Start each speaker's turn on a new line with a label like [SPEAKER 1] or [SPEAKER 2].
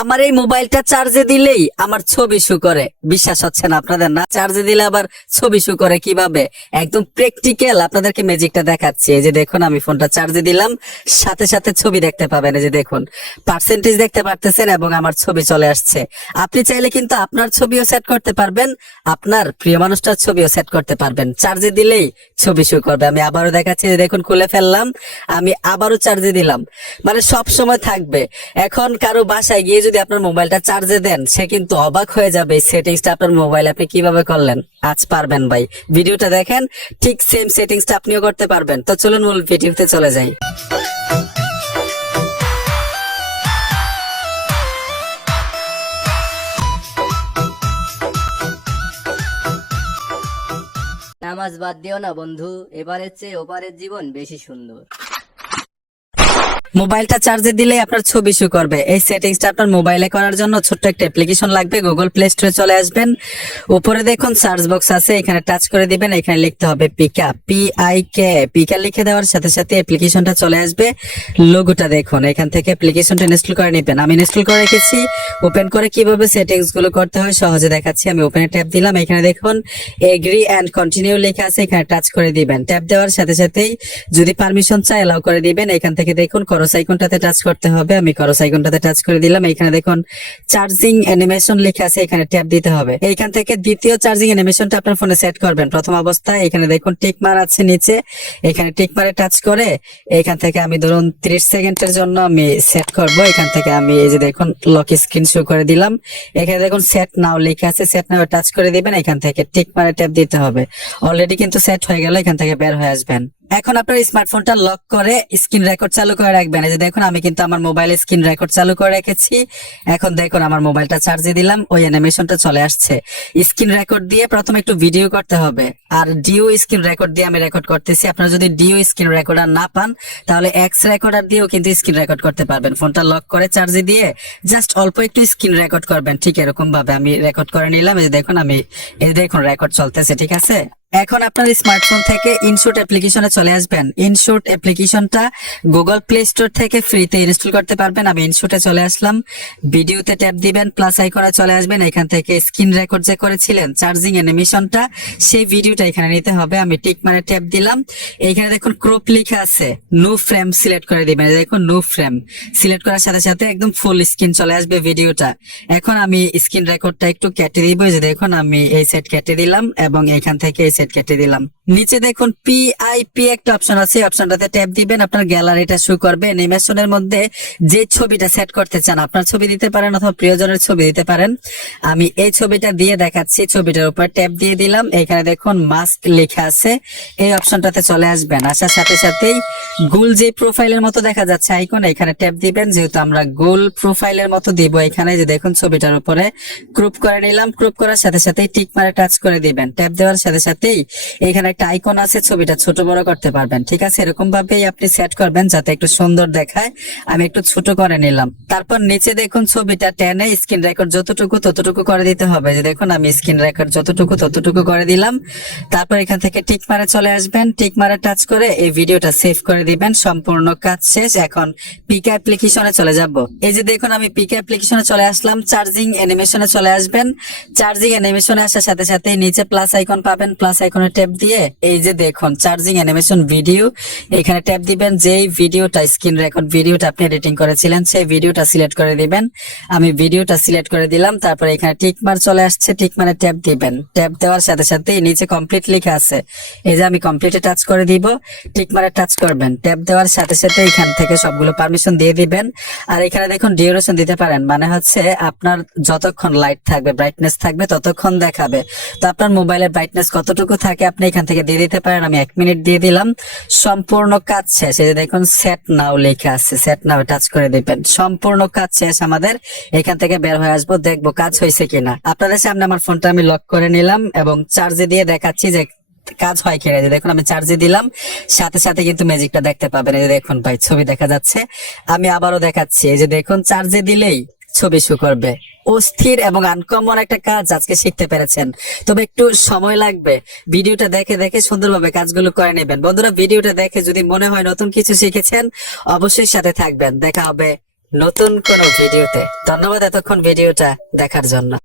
[SPEAKER 1] আমার এই মোবাইলটা চার্জে দিলেই আমার ছবি শু করে। বিশ্বাস হচ্ছে না আপনাদের না? চার্জে দিলে আবার ছবি শু করে কীভাবে? একদম প্র্যাকটিক্যাল আপনাদেরকে ম্যাজিকটা দেখাচ্ছি। এই যে দেখুন, আমি ফোনটা চার্জে দিলাম, সাথে সাথে ছবি দেখতে পাবেন। এই যে দেখুন পার্সেন্টেজ দেখতে পারতেছেন এবং আমার ছবি চলে আসছে। আপনি চাইলে কিন্তু আপনার ছবিও সেট করতে পারবেন, আপনার প্রিয় মানুষটার ছবিও সেট করতে পারবেন। চার্জে দিলেই ছবি শু করবে। আমি আবারও দেখাচ্ছি যে দেখুন, খুলে ফেললাম, আমি আবারও চার্জে দিলাম। মানে সব সময় থাকবে। এখন কারও বাসায় গিয়ে যদি আপনার মোবাইলটা চার্জে দেন, সে কিন্তু অবাক হয়ে যাবে সেটিংসটা আপনার মোবাইল আপনি কীভাবে করলেন। আজ পারবেন ভাই। ভিডিওটা দেখেন, ঠিক সেম সেটিংসটা আপনিও করতে পারবেন। তো চলুন মূল ভিডিওতে চলে যাই।
[SPEAKER 2] নামাজ বাদ দিও না বন্ধু, এবারের চেয়ে ওপারের জীবন বেশি সুন্দর।
[SPEAKER 1] মোবাইলটা চার্জে দিলে আপনার ছবি শো করবে। এই সেটিংসটা আপনার মোবাইলে করার জন্য ছোট্ট একটা অ্যাপ্লিকেশন লাগবে। গুগল প্লে স্টোরে চলে আসবেন। উপরে দেখুন সার্চ বক্স আছে, এখানে টাচ করে দিবেন, এখানে লিখতে হবে পিকা পি আই কে পিকা লিখে দেওয়ার সাথে সাথে অ্যাপ্লিকেশনটা চলে আসবে। লোগোটা দেখুন, এখান থেকে অ্যাপ্লিকেশনটা ইনস্টল করে নেবেন। আমি ইনস্টল করে রেখেছি। ওপেন করে কীভাবে সেটিংসগুলো করতে হয় সহজে দেখাচ্ছি। আমি ওপেনে ট্যাপ দিলাম, এখানে দেখুন এগ্রি অ্যান্ড কন্টিনিউ লেখা আছে, এখানে টাচ করে দিবেন। ট্যাপ দেওয়ার সাথে সাথেই যদি পারমিশন চাই এলাও করে দিবেন। এখান থেকে দেখুন করস আইকনটাতে টাচ করতে হবে, আমি করস আইকনটাতে টাচ করে দিলাম। এখানে দেখুন চার্জিং অ্যানিমেশন লেখা আছে, এখানে ট্যাপ দিতে হবে। এইখান থেকে দ্বিতীয় চার্জিং অ্যানিমেশনটা আপনার ফোনে সেট করবেন। প্রথম অবস্থায় এখানে দেখুন টিক মার আছে নিচে। এখানে টিক মারে টাচ করে এখান থেকে আমি ধরুন 30 সেকেন্ডের জন্য আমি সেট করব। এখান থেকে আমি এই যে দেখুন লক স্ক্রিন শো করে দিলাম। এখানে দেখুন সেট নাও লেখা আছে সেট নাও টাচ করে দিবেন। এখান থেকে টিক মারে ট্যাপ দিতে হবে। অলরেডি কিন্তু সেট হয়ে গেল, এখান থেকে বের হয়ে আসবেন। এখন আপনার স্মার্টফোনটা লক করে স্ক্রিন রেকর্ড চালু করে রাখবেন। এই যে দেখুন, আমি কিন্তু আমার মোবাইলে স্ক্রিন রেকর্ড চালু করে রেখেছি। এখন দেখুন, আমার মোবাইলটা চার্জে দিলাম, ওই অ্যানিমেশনটা চলে আসছে। স্ক্রিন রেকর্ড দিয়ে প্রথমে একটু ভিডিও করতে হবে। আর ডিও স্ক্রিন রেকর্ড দিয়ে আমি রেকর্ড করতেছি। আপনারা যদি ডিও স্ক্রিন রেকর্ডার না পান, তাহলে এক্স রেকর্ডার দিয়েও কিন্তু স্ক্রিন রেকর্ড করতে পারবেন। ফোনটা লক করে চার্জে দিয়ে জাস্ট অল্প একটু স্ক্রিন রেকর্ড করবেন। ঠিক এরকম ভাবে আমি রেকর্ড করে নিলাম। এই দেখুন, আমি, এই দেখুন, রেকর্ড চলতেছে। ঠিক আছে? এখন আপনার স্মার্টফোন থেকে ইনশুট অ্যাপ্লিকেশনে চলে আসবেন। ইনশুট অ্যাপ্লিকেশনটা গুগল প্লে স্টোর থেকে ফ্রিতে ইনস্টল করতে পারবেন। আমি ইনশুটে চলে আসলাম। ভিডিওতে ট্যাপ দিবেন প্লাস আইকনে চলে আসবেন। এখান থেকে স্ক্রিন রেকর্ড যে করেছিলেন চার্জিং অ্যানিমেশনটা সেই ভিডিওটা এখানে নিতে হবে। আমি টিক মারে ট্যাপ দিলাম। এইখানে দেখুন ক্রপ লেখা আছে। নো ফ্রেম সিলেক্ট করে দিবেন। দেখুন নো ফ্রেম সিলেক্ট করার সাথে সাথে একদম ফুল স্ক্রিন চলে আসবে ভিডিওটা এখন আমি স্ক্রিন রেকর্ডটা একটু কেটে দিব। যে দেখুন, আমি এই সেট কেটে দিলাম এবং এখান থেকে এই সেট কেটে দিলাম। নিচে দেখুন পিআইপি একটা অপশন আছে অপশনটাতে ট্যাপ দিবেন, আপনার গ্যালারিটা শো করবে অ্যানিমেশনের মধ্যে যে ছবিটা সেট করতে চান, আপনার ছবি দিতে পারেন অথবা প্রিয়জনের ছবি দিতে পারেন। আমি এই ছবিটা দিয়ে দেখাচ্ছি, ছবিটার উপর ট্যাপ দিয়ে দিলাম। এখানে দেখুন মাস্ক লেখা আছে, এই অপশনটাতে চলে আসবেন। আসার সাথে সাথেই গোল যে প্রোফাইলের মতো দেখা যাচ্ছে আইকন এখানে ট্যাপ দিবেন। যেহেতু আমরা গোল প্রোফাইলের মতো দিব এখানে যে দেখুন ছবিটার উপরে ক্রুপ করে নিলাম। ক্রুপ করার সাথে সাথে টিক মারে টাচ করে দিবেন। ট্যাপ দেওয়ার সাথে সাথে সাথেই এখানে একটা আইকন আছে, ছবিটা ছোট বড় করতে পারবেন, ঠিক আছে? এরকম ভাবেই আপনি সেট করবেন যাতে একটু সুন্দর দেখায়। আমি একটু ছোট করে নিলাম। তারপর নিচে দেখুন ছবিটা টেনে স্ক্রিন রেকর্ড যতটুকু ততটুকু করে দিতে হবে। যে দেখুন আমি স্ক্রিন রেকর্ড যতটুকু ততটুকু করে দিলাম। তারপর এখান থেকে টিক মারে চলে আসবেন। টিক মারে টাচ করে এই ভিডিওটা সেভ করে দিবেন। সম্পূর্ণ কাজ শেষ। এখন পিক অ্যাপ্লিকেশনে চলে যাব। এই যে দেখুন আমি পিক অ্যাপ্লিকেশনে চলে আসলাম। চার্জিং অ্যানিমেশনে চলে আসবেন। চার্জিং অ্যানিমেশনে আসার সাথে সাথে নিচে প্লাস আইকন পাবেন প্লাস আইকনে ট্যাপ দিয়ে এই যে দেখুন চার্জিং অ্যানিমেশন ভিডিও এখানে ট্যাপ দিবেন, যেই ভিডিওটা স্ক্রিন রেকর্ড ভিডিওটা আপনি এডিটিং করেছিলেন, সেই ভিডিওটা সিলেক্ট করে দিবেন। আমি ভিডিওটা সিলেক্ট করে দিলাম, তারপরে এখানে টিক মার চলে আসছে টিক মানে ট্যাপ দিবেন। ট্যাপ দেওয়ার সাথে সাথে নিচে কমপ্লিট লেখা আছে। এই যে আমি কমপ্লিটে টাচ করে দিব টিক মারে টাচ করবেন। ট্যাপ দেওয়ার সাথে সাথে এখান থেকে সবগুলো পারমিশন দিয়ে দিবেন। আর এখানে দেখুন ডিউরেশন দিতে পারেন মানে হচ্ছে আপনার যতক্ষণ লাইট থাকবে ব্রাইটনেস থাকবে, ততক্ষণ দেখাবে। তো আপনার মোবাইলের ব্রাইটনেস কতটুকু থাকে, আপনি এখান থেকে দিয়ে দিতে পারেন, আমি এক মিনিট দিয়ে দিলাম। সম্পূর্ণ কাজ শেষ, এই যে দেখুন সেট নাও লেখা আছে সেট নাও টাচ করে দিবেন। সম্পূর্ণ কাজ শেষ আমাদের, এখান থেকে বের হয়ে আসব, দেখব কাজ হয়েছে কিনা। আপনাদের সামনে আমার ফোনটা আমি লক করে নিলাম এবং চার্জে দিয়ে দেখাচ্ছি যে কাজ হয় কিনা। যে দেখুন, আমি চার্জে দিলাম, সাথে সাথে কিন্তু ম্যাজিকটা দেখতে পাবেন। এই যে দেখুন ভাই, ছবি দেখা যাচ্ছে। আমি আবারও দেখাচ্ছি, এই যে দেখুন চার্জে দিলেই ছবি শু করবে। অস্থির এবং আনকমন একটা কাজ আজকে শিখতে পেরেছেন। তবে একটু সময় লাগবে। ভিডিওটা দেখে দেখে সুন্দরভাবে কাজগুলো করে নেবেন। বন্ধুরা, ভিডিওটা দেখে যদি মনে হয় নতুন কিছু শিখেছেন, অবশ্যই সাথে থাকবেন। দেখা হবে নতুন কোনো ভিডিওতে। ধন্যবাদ এতক্ষণ ভিডিওটা দেখার জন্য।